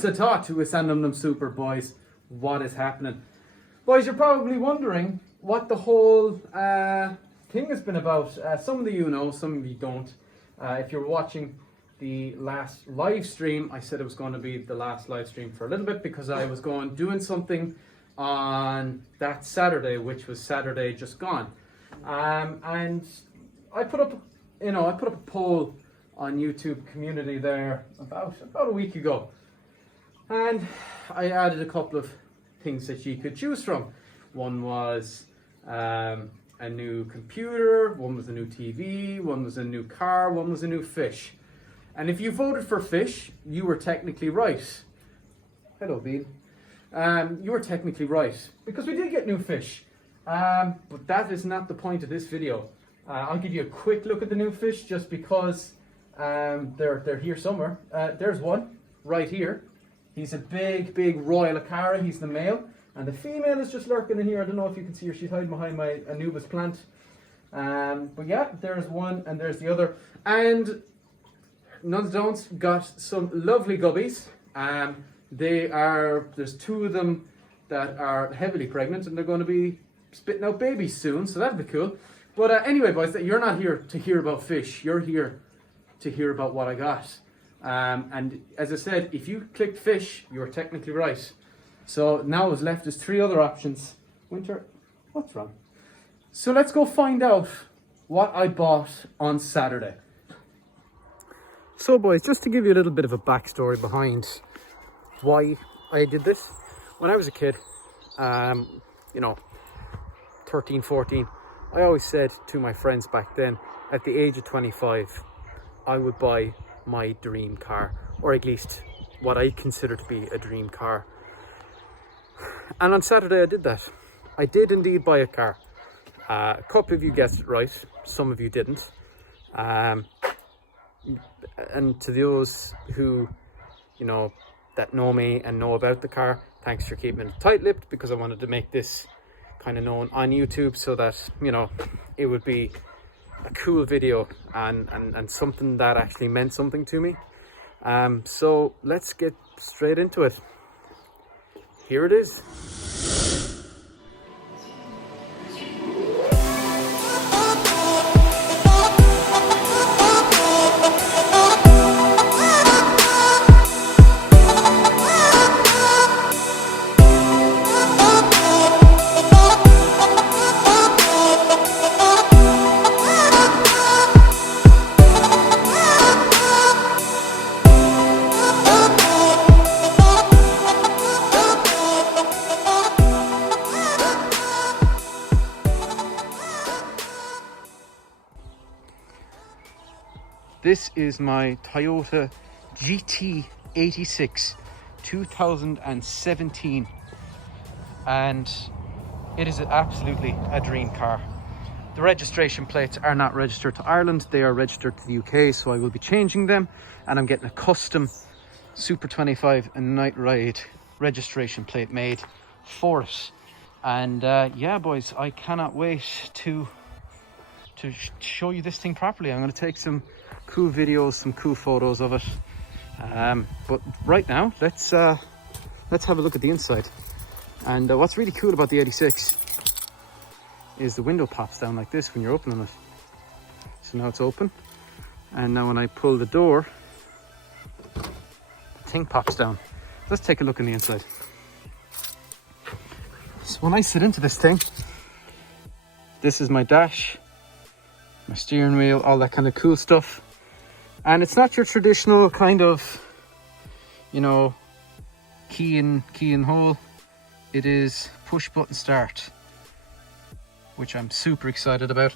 Sata to Isandum Super, boys. What is happening? Boys, you're probably wondering what the whole thing has been about. Some of you know, some of you don't. If you're watching the last live stream, I said it was going to be the last live stream for a little bit because I was doing something on that Saturday, which was Saturday just gone. And I put up, a poll on YouTube community there about a week ago, and I added a couple of things that you could choose from. One was a new computer, one was a new TV, one was a new car, one was a new fish. And if you voted for fish, you were technically right. Hello, Bean. You were technically right because we did get new fish. But that is not the point of this video. I'll give you a quick look at the new fish just because they're here somewhere. There's one right here. He's a big Royal Acara. He's the male, and the female is just lurking in here. I don't know if you can see her. She's hiding behind my Anubis plant. But yeah, there's one and there's the other. And Nuns Don'ts got some lovely gubbies. There's two of them that are heavily pregnant, and they're going to be spitting out babies soon, so that'd be cool. But anyway, boys, you're not here to hear about fish. You're here to hear about what I got. And as I said, if you clicked fish, you were technically right. So now what's left is three other options. Winter, what's wrong? So let's go find out what I bought on Saturday. So boys, just to give you a little bit of a backstory behind why I did this. When I was a kid, 13, 14, I always said to my friends back then, at the age of 25, I would buy my dream car, or at least what I consider to be a dream car. And on Saturday I did that. I did indeed buy a car. A couple of you guessed it right, some of you didn't. And to those who, that know me and know about the car, thanks for keeping it tight-lipped, because I wanted to make this kind of known on YouTube so that, it would be a cool video and something that actually meant something to me. So let's get straight into it. Here it is. This is my Toyota GT86 2017, and it is absolutely a dream car. The registration plates are not registered to Ireland, they are registered to the UK, so I will be changing them, and I'm getting a custom Super 25 and Night Ride registration plate made for it. And yeah, boys, I cannot wait to show you this thing properly. I'm going to take some cool videos, some cool photos of it. But right now, let's have a look at the inside. And what's really cool about the 86 is the window pops down like this when you're opening it. So now it's open, and now when I pull the door, the thing pops down. Let's take a look on the inside. So when I sit into this thing, this is my dash, my steering wheel, all that kind of cool stuff. And it's not your traditional kind of, key and hole. It is push button start, which I'm super excited about.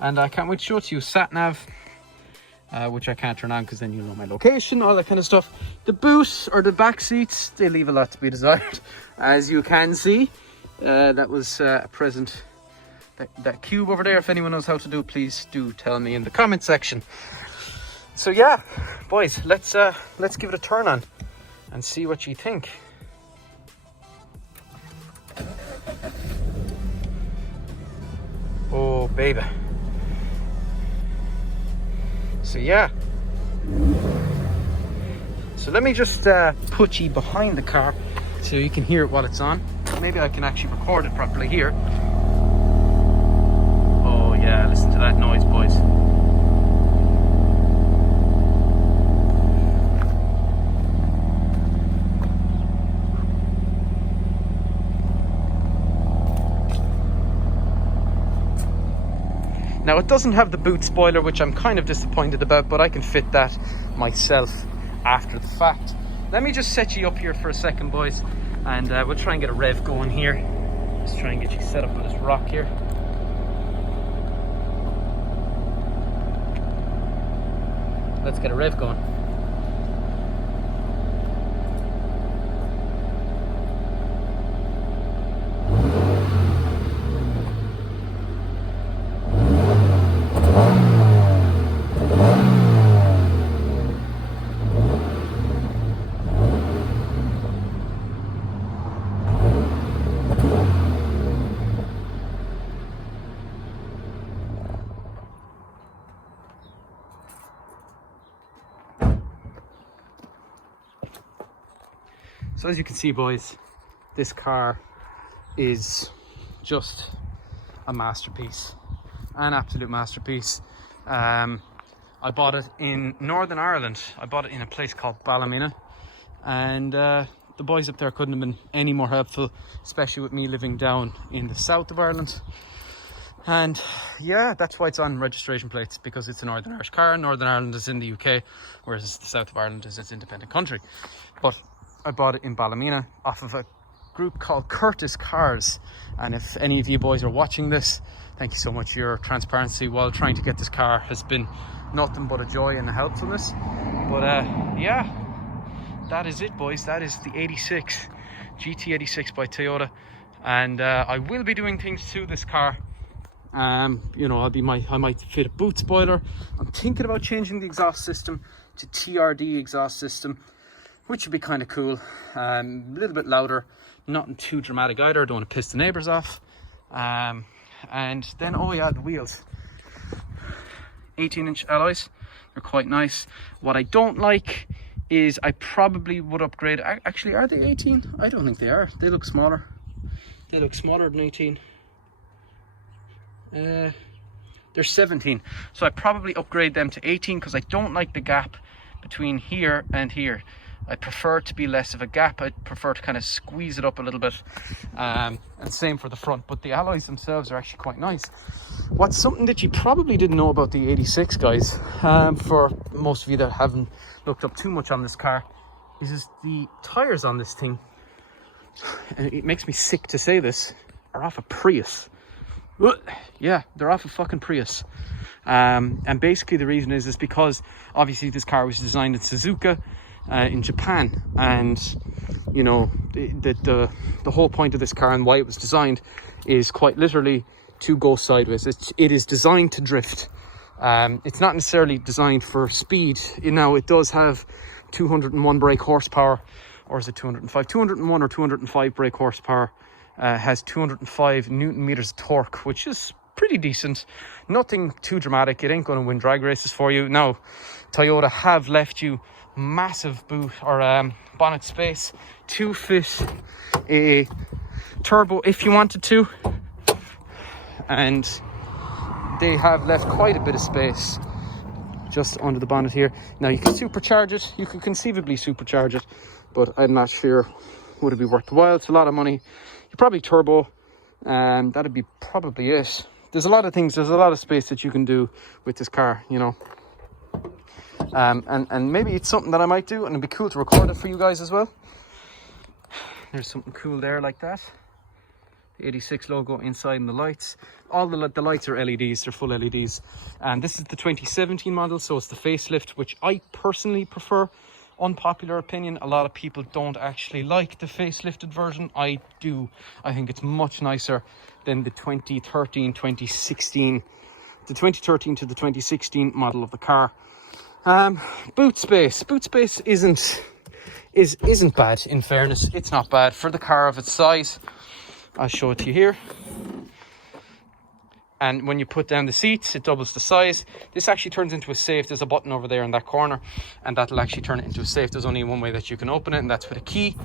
And I can't wait to show it to you. Sat nav, which I can't turn on because then you know my location, all that kind of stuff. The boot or the back seats, they leave a lot to be desired. As you can see, that was a present. That cube over there, if anyone knows how to do, please do tell me in the comment section. So yeah, boys, let's give it a turn on and see what you think. Oh baby. So yeah, So let me just put you behind the car so you can hear it while it's on. Maybe I can actually record it properly here. Oh yeah, listen to that noise, boys. Now it doesn't have the boot spoiler, which I'm kind of disappointed about, but I can fit that myself after the fact. Let me just set you up here for a second, boys, and we'll try and get a rev going here. Let's try and get you set up on this rock here. Let's get a rev going. So as you can see, boys, this car is just a masterpiece, an absolute masterpiece. I bought it in Northern Ireland. I bought it in a place called Ballymena, and the boys up there couldn't have been any more helpful, especially with me living down in the south of Ireland. And yeah, that's why it's on registration plates, because it's a Northern Irish car. Northern Ireland is in the UK, whereas the south of Ireland is its independent country. But I bought it in Ballymena off of a group called Curtis Cars. And if any of you boys are watching this, thank you so much. Your transparency while trying to get this car has been nothing but a joy and a helpfulness. But yeah, that is it, boys. That is the 86 GT86 by Toyota. And I will be doing things to this car. You know, I might fit a boot spoiler. I'm thinking about changing the exhaust system to TRD exhaust system, which would be kind of cool. A little bit louder, nothing too dramatic either. I don't want to piss the neighbors off. And then, oh yeah, the wheels. 18-inch alloys. They're quite nice. What I don't like is I probably would upgrade. Actually, are they 18? I don't think they are. They look smaller. They look smaller than 18. They're 17. So I probably upgrade them to 18 because I don't like the gap between here and here. I prefer to be less of a gap. I prefer to kind of squeeze it up a little bit. And same for the front. But the alloys themselves are actually quite nice. What's something that you probably didn't know about the 86, guys, for most of you that haven't looked up too much on this car, is the tires on this thing, and it makes me sick to say this, are off a Prius. Yeah, they're off a fucking Prius. And basically the reason is because obviously this car was designed in Suzuka in Japan, and you know the whole point of this car and why it was designed is quite literally to go sideways. It is designed to drift. It's not necessarily designed for speed. Now it does have 201 brake horsepower, or is it 205? 201 or 205 brake horsepower. Has 205 Newton meters of torque, which is pretty decent. Nothing too dramatic. It ain't going to win drag races for you. Now, Toyota have left you massive boot or bonnet space to fit a turbo if you wanted to, and they have left quite a bit of space just under the bonnet here. Now you can supercharge it. You can conceivably supercharge it, but I'm not sure would it be worth the while. It's a lot of money. You probably turbo, and that'd be probably it. There's a lot of things. There's a lot of space that you can do with this car, you know. And maybe it's something that I might do, and it'd be cool to record it for you guys as well. There's something cool there like that. The 86 logo inside and the lights. All the lights are LEDs, they're full LEDs. And this is the 2017 model, so it's the facelift, which I personally prefer. Unpopular opinion, a lot of people don't actually like the facelifted version. I do. I think it's much nicer than the 2013, 2016, the 2013 to the 2016 model of the car. Boot space isn't bad, in fairness. It's not bad for the car of its size. I'll show it to you here. And when you put down the seats, it doubles the size. This actually turns into a safe. There's a button over there in that corner, and that'll actually turn it into a safe. There's only one way that you can open it, and that's with a key,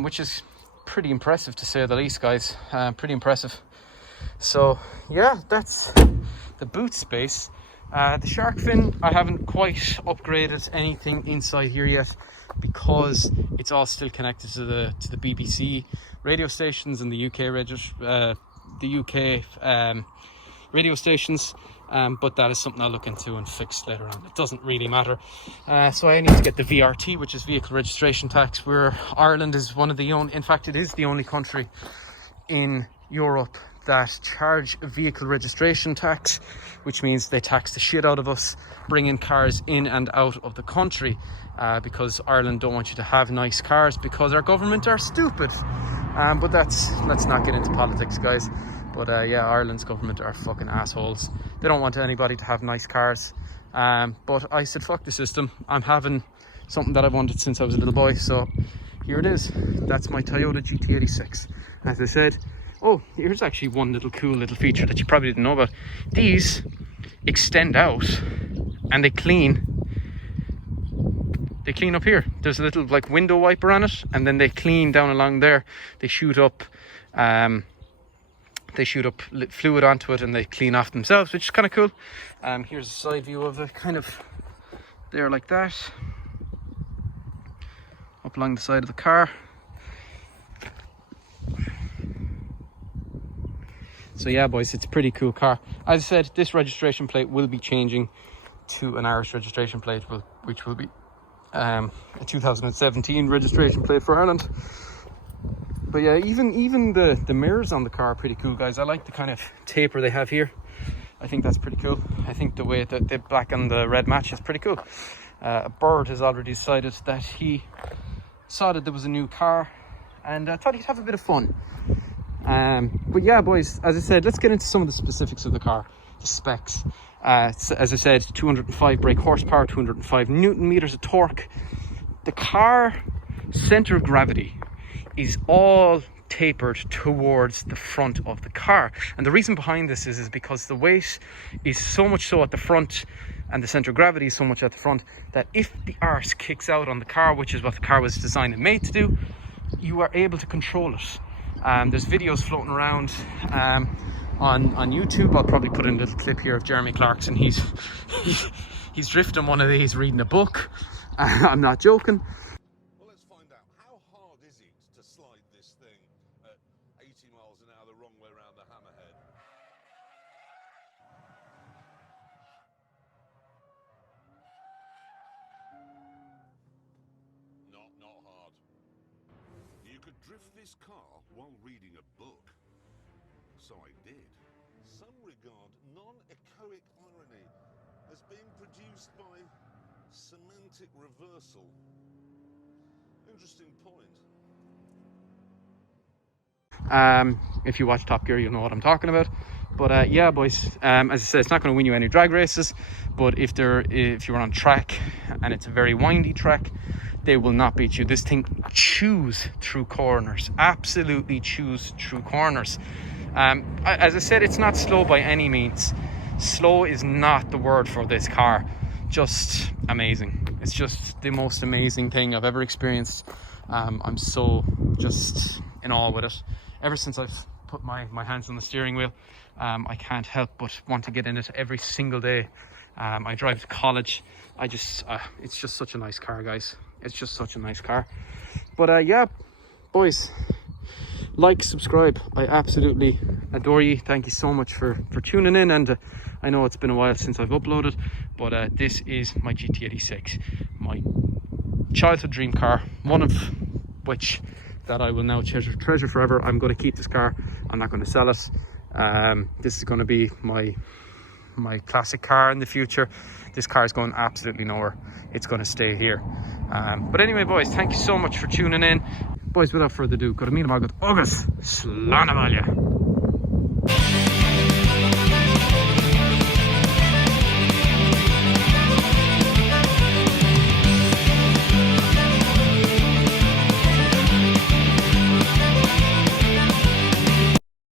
which is pretty impressive to say the least, guys. Pretty impressive. So yeah, that's the boot space. The shark fin, I haven't quite upgraded anything inside here yet because it's all still connected to the BBC radio stations and the UK radio stations, but that is something I'll look into and fix later on. It doesn't really matter. So I need to get the VRT, which is vehicle registration tax, where Ireland is one of the only, in fact it is the only country in Europe that charge a vehicle registration tax, which means they tax the shit out of us bringing cars in and out of the country, because Ireland don't want you to have nice cars because our government are stupid. But let's not get into politics, guys. But yeah, Ireland's government are fucking assholes. They don't want anybody to have nice cars. But I said fuck the system. I'm having something that I've wanted since I was a little boy, so here it is. That's my Toyota GT86. As I said, oh, here's actually one little cool little feature that you probably didn't know about. These extend out and they clean up here. There's a little like window wiper on it, and then they clean down along there. They shoot up fluid onto it and they clean off themselves, which is kind of cool. Here's a side view of it, kind of there like that, up along the side of the car. So yeah, boys, it's a pretty cool car. As I said, this registration plate will be changing to an Irish registration plate, which will be a 2017 registration plate for Ireland. But yeah, even the mirrors on the car are pretty cool, guys. I like the kind of taper they have here. I think that's pretty cool. I think the way that the black and the red match is pretty cool. A bird has already decided that he saw that there was a new car and thought he'd have a bit of fun. But yeah, boys, as I said, let's get into some of the specifics of the car, the specs. As I said, 205 brake horsepower, 205 newton meters of torque. The car center of gravity is all tapered towards the front of the car, and the reason behind this is because the weight is so much so at the front and the center of gravity is so much at the front that if the arse kicks out on the car, which is what the car was designed and made to do, you are able to control it. There's videos floating around on YouTube. I'll probably put in a little clip here of Jeremy Clarkson. He's drifting one of these reading a book. I'm not joking. Well, let's find out. How hard is it to slide this thing at 80 miles an hour the wrong way around the hammerhead? Not hard. You could drift this car while reading a book. So I did. Some regard non-echoic irony as being produced by semantic reversal. Interesting point. If you watch Top Gear, you'll know what I'm talking about. But yeah, boys, as I said, it's not going to win you any drag races, but if you're on track and it's a very windy track, they will not beat you. This thing chews through corners, absolutely chews through corners. As I said, it's not slow by any means. Slow is not the word for this car. Just amazing. It's just the most amazing thing I've ever experienced. I'm so just in awe with it. Ever since I've put my hands on the steering wheel, I can't help but want to get in it every single day. I drive to college. It's just such a nice car, guys. It's just such a nice car. But yeah, boys, like, subscribe. I absolutely adore you. Thank you so much for tuning in. And I know it's been a while since I've uploaded, but this is my GT86, my childhood dream car, one of which that I will now treasure forever. I'm going to keep this car. I'm not going to sell it. This is going to be my classic car in the future. This car is going absolutely nowhere. It's going to stay here. But anyway, boys, thank you so much for tuning in. Boys, without further ado, go to meet him. I'll go to August. Slán